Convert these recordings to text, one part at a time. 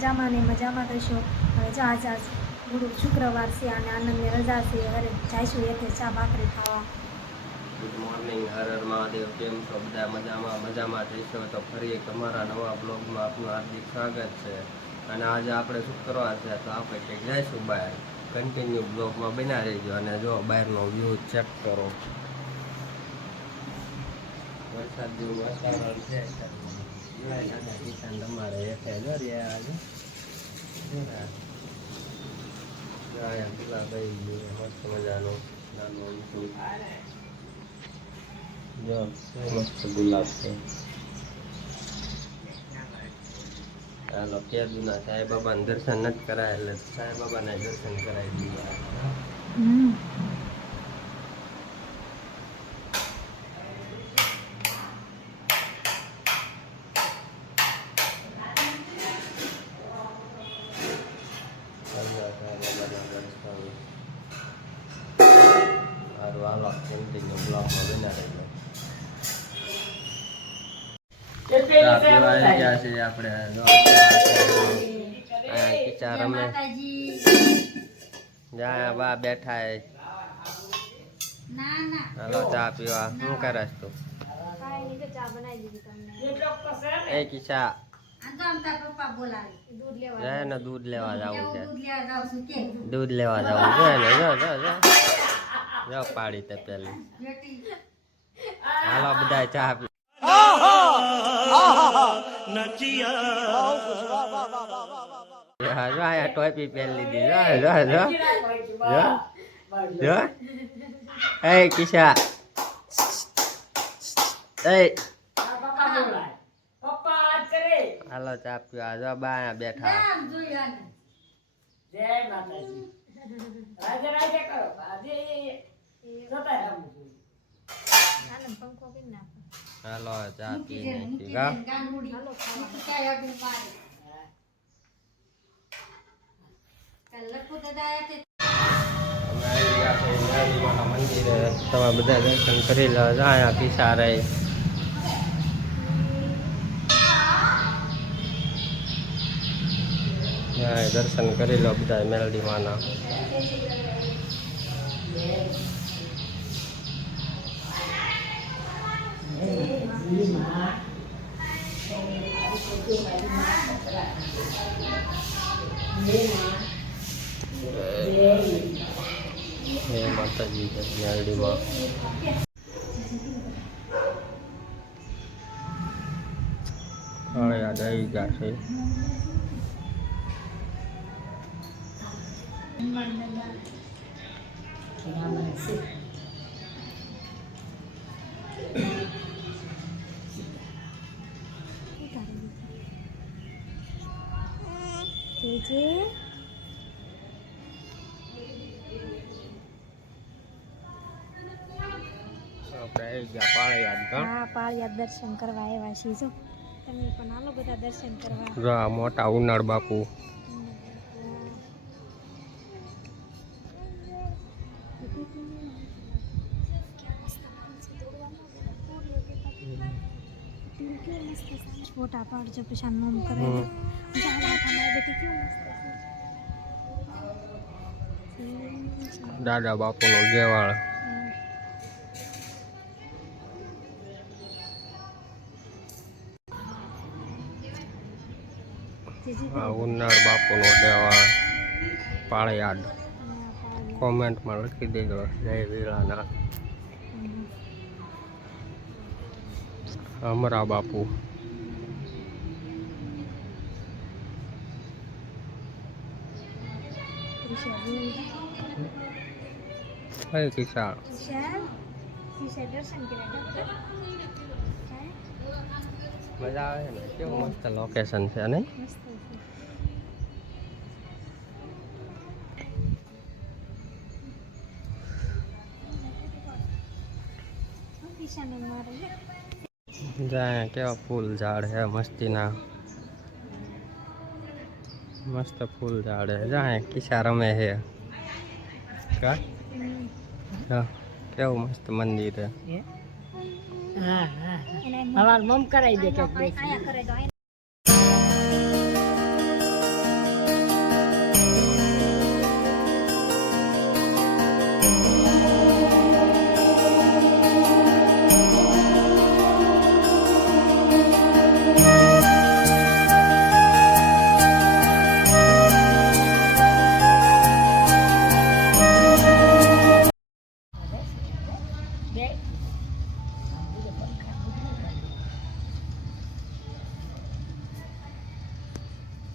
મજામાં ને મજામાં થશો હવે જો આજ ગુરુ શુક્રવાર છે અને આનંદની રજા છે, હવે જઈશું એટલે ચા ભાખરી ખાવા. Good morning Har Har Mahadev. કેમ છો? બધા મજામાં? મજામાં થઈશો તો ફરી એક અમારા નવા બ્લોગમાં આપનું હાર્દિક સ્વાગત છે. અને આજે આપણે શુક્રવાર છે, તો આપણે કંઈક જઈશું બહાર. કન્ટિન્યુ બ્લોગમાં બના રહીજો અને જો બહારનો વ્યૂ ચેક કરો. વરસાદ જેવું વાતાવરણ છે. તમારે હેઠે જો રહ્યા આજે જોયા. જો અહીંયા પેલા ભાઈ મસ્ત મજાનું નાનું અમથું જો મસ્ત ગુલાબ છે ચાલો દર્શન નથી કરાય એટલે સાંઈ બાબાને દર્શન કરાવી દીધા જ્યાં બા બેઠા હે ના ના. હાલો ચા પીવા. શું કરસ તું? કાંઈ નહીં ચા બનાવી દીધી તમને. એ પપ્પા દૂધ લેવા જાય ને દૂધ લેવા જવું છે. દૂધ લેવા જાઉં છું કે? દૂધ લેવા જવું છે ને જો જો જો. જો પાડી તે પેલી. હાલો બધા ચા પી. હા, જો અહીંયા ટોપી પહેરી લીધી. જો જો જો. જો. જો. એ કિશા. એ. હાલો ચા પીવા. જો બા અહીંયા બેઠા. જોયું કરી. નાખો. હાલો ચા પી નાખી મૂકી કા દે ગાંગુડી હાલો ખાવા. મૂકી કાંઈ અડું મારે કાલ લખું તો દાયા તે અમે આવી ગયા છે મેરડી માતા મંદિરે તમે બધા દર્શન કરી લો જો અહીંયા પીસા રહી ત્યાં દર્શન કરી લો બધા મેલડી માના હે માતાજી જય મેલડીમાં હા યાદ આવી ગયા છે જેજે આપણે આવી ગયા પાળે યાદ કા હા પાળિયા દર્શન કરવા આવ્યા છીએ જો તમે પણ હાલો બધા દર્શન કરવા જો આ મોટા ઉનાળ બાપુ ફોટા પાડજો પછી આમ નોમ કરે હમ. જાવા તમારે બેટી કેવું મસ્ત છે દાદા બાપુનો ગેવાળ આ ઉનાળ બાપુનો દેવાળ પાળિયાદ કોમેન્ટમાં લખી દેજો જય વીરાના અમરા બાપુ કઈ કિસ્સા દર્શન કર્યા ડૉક્ટર મજા આવે છે ને કેવું મસ્ત લોકેશન છે નહીં મસ્ત છે કિશાને મારે છે જાય કેવા ફૂલ ઝાડ હે મસ્તીના મસ્ત ફૂલ ઝાડ હે જાય કિસ્સા રમે હે કા હા, કેવું મસ્ત મંદિર હે હા હા હવાર મમ કરાવી દે કે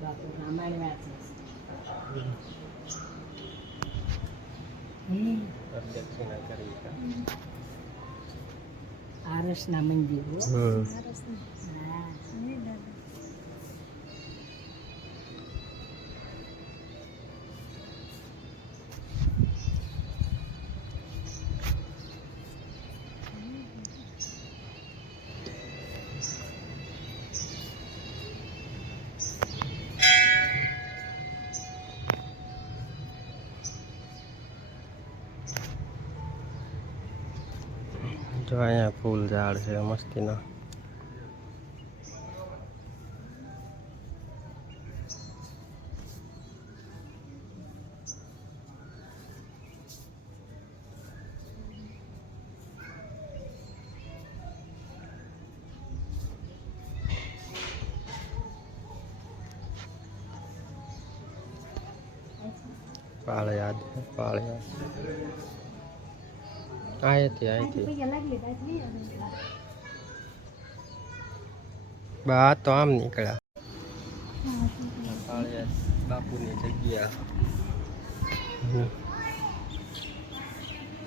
તમારે તમારે થાય આ કાંઈ આપણે બેઠા છીએ એમના આશીર્વાદ તો લેતા જવું પ્રદક્ષિણા જો અહીંયા ફૂલ ઝાડ છે મસ્તીના પાળિયાદ પાળિયાદ અહીંથી અહીંથી. બા તો આમ નીકળ્યા બાપુની જગ્યા.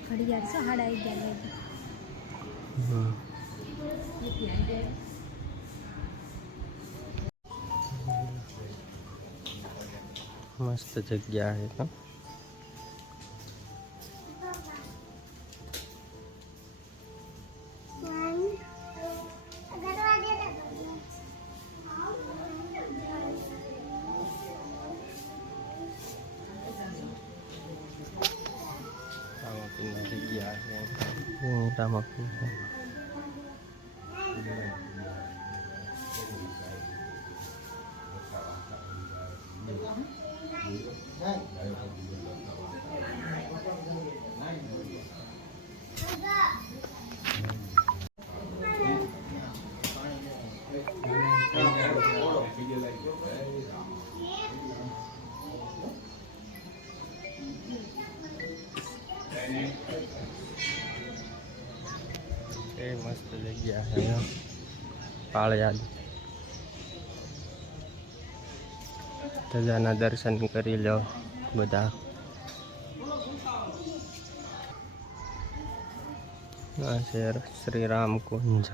ઘડિયાળ છે સાડા અગિયાર હમ. મસ્ત જગ્યા છે મસ્ત જગ્યા છે. પાળિયાદ ધજાના દર્શન કરી લો બધા આ છે શ્રી રામ કુંજ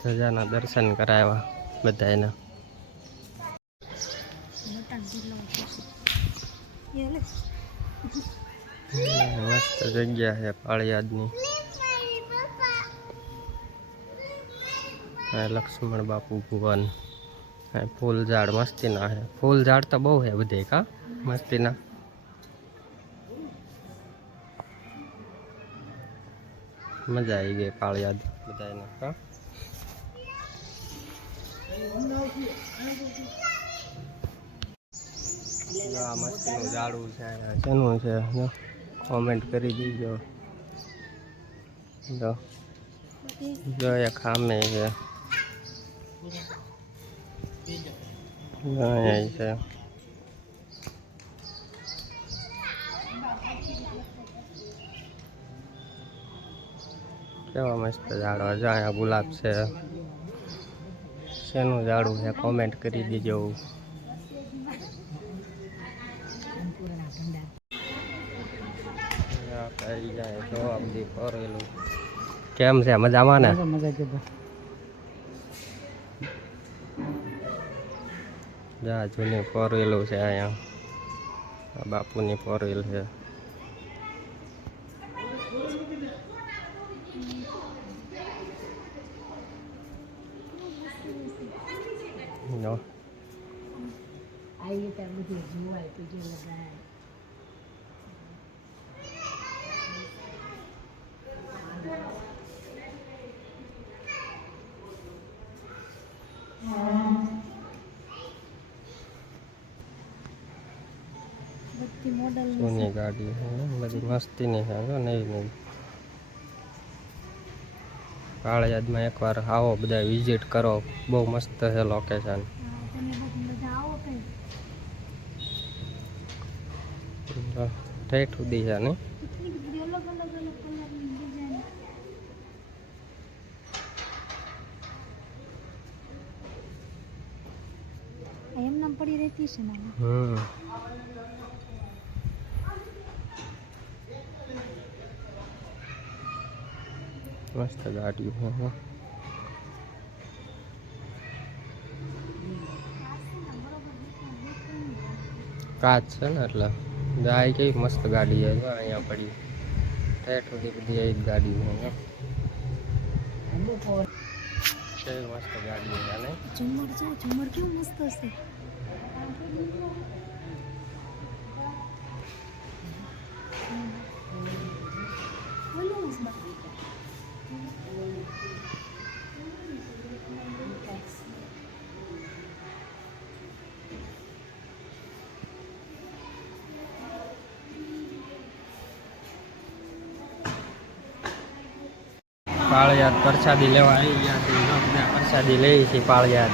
ધજાના દર્શન કરાવ્યા બધા મોટા જગ્યા છે પાળિયાદની. લક્ષ્મણ બાપુ ભુવન. હા ફૂલ ઝાડ મસ્તીના છે. ફૂલ ઝાડ તો બહુ છે બધે કા? મસ્તીના. મજા આવી ગઈ પાળિયાદ બધાને કા? મસ્તીનું ઝાડું છે શેનું છે? કોમેન્ટ કરી દીજો. જો. જો એ ખામે છે. અહીંયા છે. કેવા મસ્ત ઝાડવા. જો ગુલાબ છે. શેનું ઝાડું છે? કોમેન્ટ કરી દીજો. આવી જાય તો આ ફરેલું કેમ છે? મજામાં ને? મજા જા જૂની ફોર વ્હીલું છે અહીંયા. બાપુની ફોર વ્હીલ છે જો આવી રીતે બધું જોવાય તો જો લગાય મોડલ જૂની ગાડી બધી મસ્તી છે જો નવી નવી. કાળિયાદમાં એકવાર આવો બધા વિઝિટ કરો. બહુ મસ્ત છે લોકેશન ઠેઠ ઉદી છે ને? એમ નામ પડી રહેતી છે ને? હમ. મસ્ત ગાડી છે કાચ છે ને એટલે જાય કેવી મસ્ત ગાડી છે અહીંયા પડી. ઠેઠ સુધી બધી એ જ ગાડી છે મસ્ત ગાડી છે ઝુમર જો ઝુમર કેવું મસ્ત હશે? પાળિયાદ પ્રસાદી લેવા આવી ગયા છે. પ્રસાદી લઈ છે પાળિયાદ.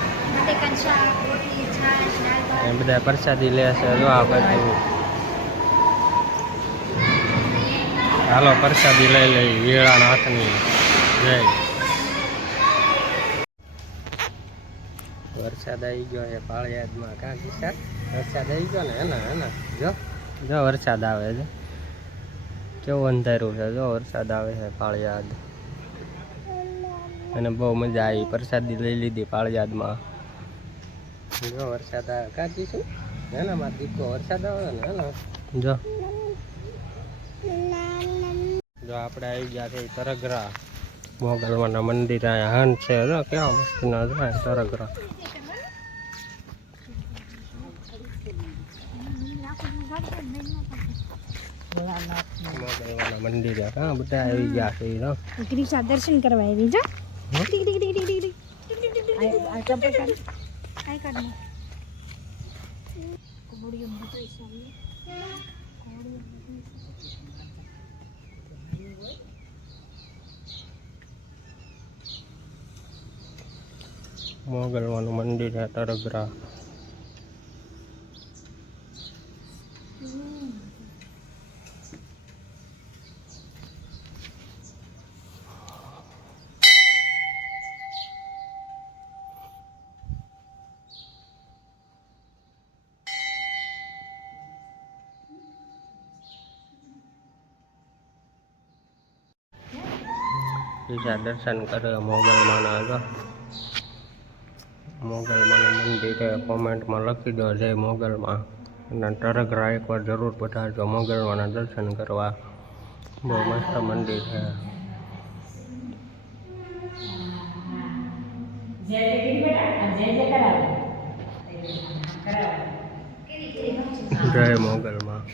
એ બધા પ્રસાદી લે છે. જો આ બધું. હાલો પ્રસાદી લઈ લઈ વેળાના હાથની. જય. વરસાદ આવી ગયો છે પાળિયાદમાં. કાં કિસ્સા વરસાદ આવી ગયો ને? એના એના. જો જો વરસાદ આવે છે. કેવું અંધારું છે. જો વરસાદ આવે છે પાળિયાદ. અને બહુ મજા આવી. પ્રસાદી લઈ લીધી પાળજાદમાં જો વરસાદ આવે. કાચી શું? ના માં દીકો વરસાદ આવે ને જો. જો આપણે આવી ગયા છે તરગરા. મોગલવાના મંદિર અહીંયા હન છે. જો કેવા મસ્ત ના જાય તરગરા. મોગલવાના મંદિર. હા બધા આવી ગયા છે દર્શન કરવા આવી જો. Ding ding ding ding ding ding. Ay campur બીજા દર્શન કરે મોગલમાના જો મોગલમાનું મંદિર કોમેન્ટમાં લખી દો જય મોગલમાં અને તરગરા એકવાર જરૂર પધારજો મોગલમાના દર્શન કરવા. બહુ મસ્ત મંદિર છે. જય મોગલમાં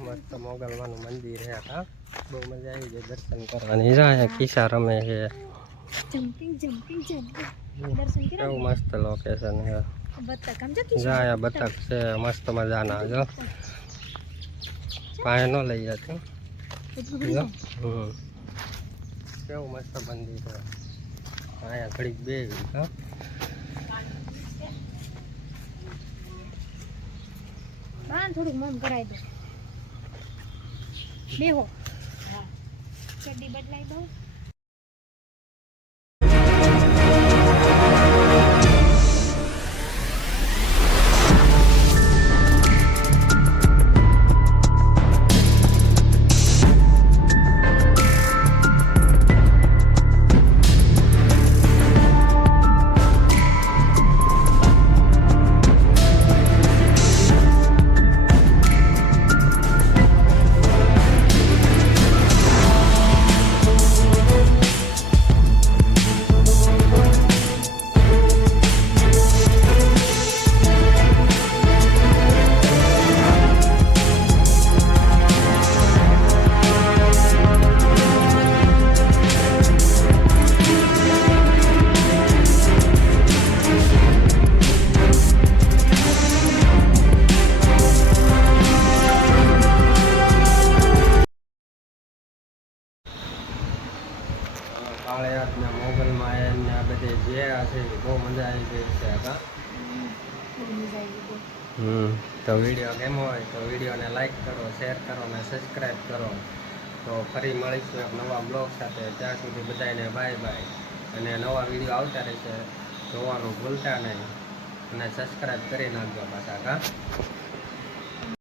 મસ્ત મોગલમાનું મંદિર હતા. હા બહુ મજા આવી જાય દર્શન કરવાની. જો અહીંયા રમે છે. જમ્પિંગ જમ્પિંગ જમ્પિંગ કેવું મસ્ત લોકેશન છે. બતક આમ જો જો બતક છે. મસ્ત મજાના જો. પાય ન લઈ જતું કેવું મસ્ત મંદિર છે. અહીંયા ઘડીક બે હા. થોડુંક મમ કરાવી દો. બેહો. ચડ્ડી બદલાઈ દો તો વીડિયો ગેમો હોય તો વિડીયોને લાઈક કરો શેર કરો અને સબસ્ક્રાઈબ કરો. તો ફરી મળીશું એક નવા બ્લોગ સાથે. ત્યાં સુધી બધાને બાય બાય અને નવા વીડિયો આવતા રહેશે જોવાનું ભૂલતા નહીં. અને સબસ્ક્રાઈબ કરી નાખજો પાછા કા